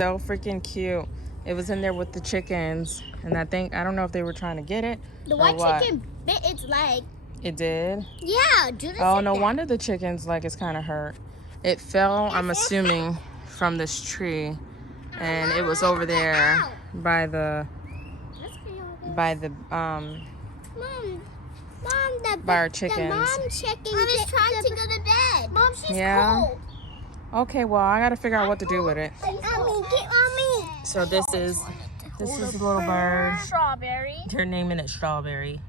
so freaking cute. It was in there with the chickens, and I don't know if they were trying to get it. The white chicken bit its leg. It did? Yeah, oh, no wonder the chicken's leg is kind of hurt. It fell, I'm assuming, from this tree, and it was over there by the by our chickens. The mom chicken is trying to go to bed. Mom, she's cold. Okay, well, I gotta figure out what to do with it. Mommy. So this is the little bird. Strawberry. They're naming it Strawberry.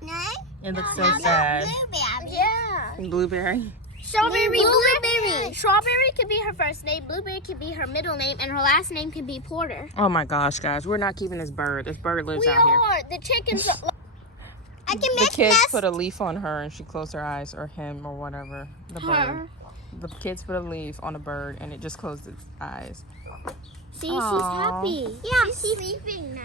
No? It looks so sad. Blueberry. Yeah. Blueberry? Strawberry, Blueberry. Strawberry could be her first name. Blueberry could be her middle name, and her last name could be Porter. Oh my gosh, guys, we're not keeping this bird. This bird lives out here. The chickens. The kids put a leaf on her, and she closed her eyes, or him, or whatever. The bird. The kids put a leaf on a bird, and it just closed its eyes. See, she's happy. Yeah, she's sleeping now.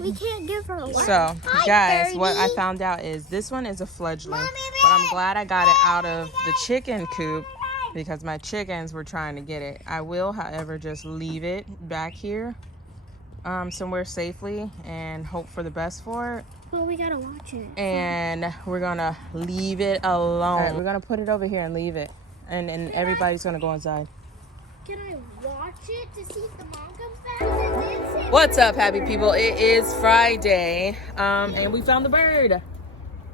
We can't give her a life. So, guys, what I found out is this one is a fledgling, but I'm glad I got it out of the chicken coop because my chickens were trying to get it. I will, however, just leave it back here somewhere safely and hope for the best for it. Well, we gotta watch it. And we're gonna leave it alone. All right, we're gonna put it over here and leave it, and everybody's gonna go inside. Can I watch it to see if the mom comes back? What's up, happy people? It is Friday, and we found the bird.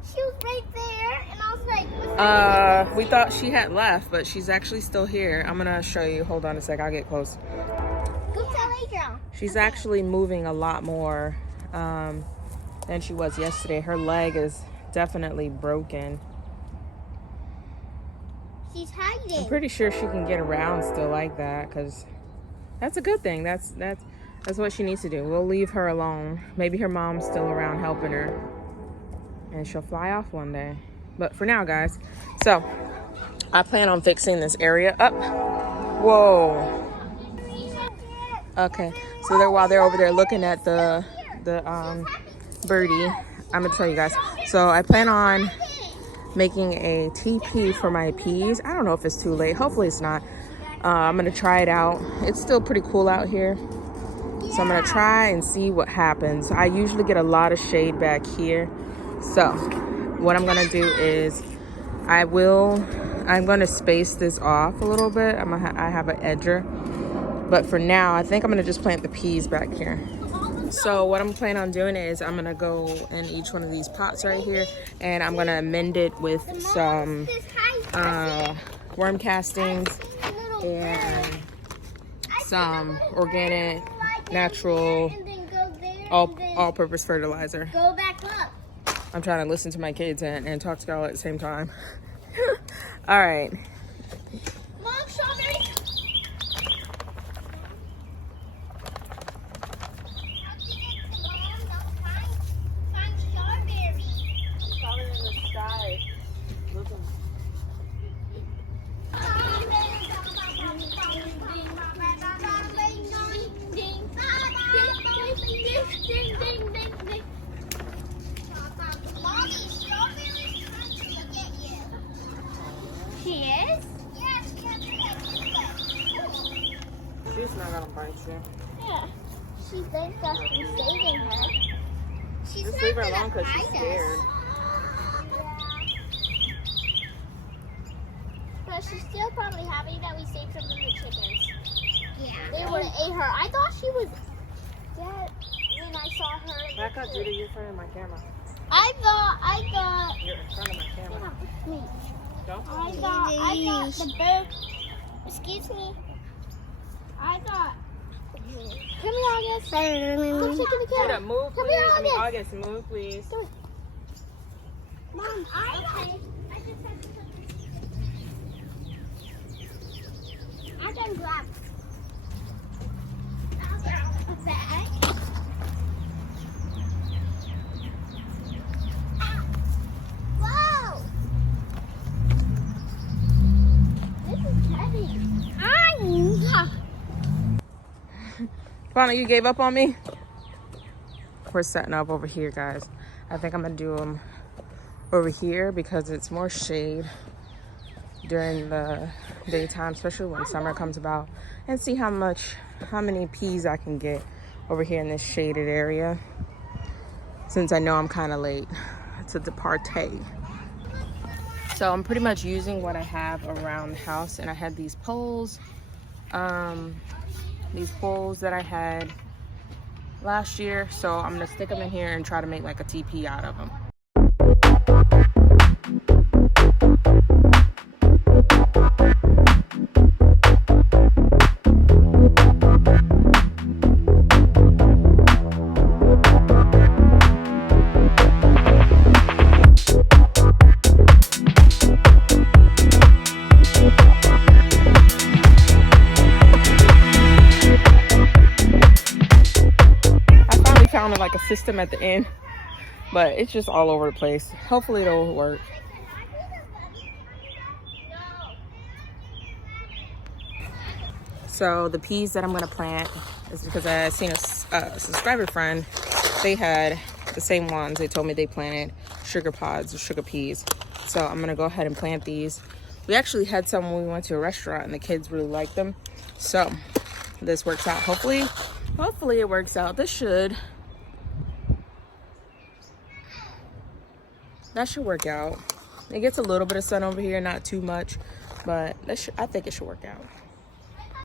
She was right there, and I was like, we thought she had left, but she's actually still here. I'm gonna show you. Hold on a sec. I'll get close. Go tell Adrian. She's actually moving a lot more than she was yesterday. Her leg is definitely broken. She's hiding. I'm pretty sure she can get around still like that, because that's a good thing. That's what she needs to do. We'll leave her alone. Maybe her mom's still around helping her, and she'll fly off one day. But for now, guys, so I plan on fixing this area up. Whoa. Okay, so while they're over there looking at the birdie, I'm gonna tell you guys. So I plan on making a TP for my peas. I don't know if it's too late. Hopefully it's not. I'm gonna try it out. It's still pretty cool out here, so I'm gonna try and see what happens. I usually get a lot of shade back here, so what I'm gonna do is I'm gonna space this off a little bit. I have an edger, but for now I think I'm gonna just plant the peas back here. So what I'm planning on doing is I'm gonna go in each one of these pots right here, and I'm gonna amend it with some worm castings and some organic, natural, all-purpose fertilizer. Go back up. I'm trying to listen to my kids and talk to y'all at the same time. All right. Mom, strawberry. She is? She's not gonna bite you. Yeah. She thinks us from saving her. She's Just not leave her gonna alone because bite she's scared. us. But she's still probably happy that we saved her from the chickens. Yeah. They would have ate her. I thought she was dead when I saw her. Back up, Judy. You're in front of my camera. I thought. You're in front of my camera. Wait. Don't. I thought the bird. Excuse me. I thought. Come here, August. Come sit to the camera. Judah, move, Come please. here, August. August, move, please. Mom, I can grab a bag. Whoa! This is heavy. Fauna, you gave up on me? We're setting up over here, guys. I think I'm gonna do them over here because it's more shade. during the daytime, especially when summer comes about, and see how many peas I can get over here in this shaded area, since I know I'm kind of late to depart. So I'm pretty much using what I have around the house, and I had these poles that I had last year, so I'm gonna stick them in here and try to make like a TP out of them. Found like a system at the end, but it's just all over the place. Hopefully it'll work. So the peas that I'm gonna plant is because I seen a subscriber friend, they had the same ones. They told me they planted sugar pods or sugar peas, so I'm gonna go ahead and plant these. We actually had some when we went to a restaurant and the kids really liked them, so this works out. Hopefully it works out. That should work out. It gets a little bit of sun over here, not too much, but I think it should work out.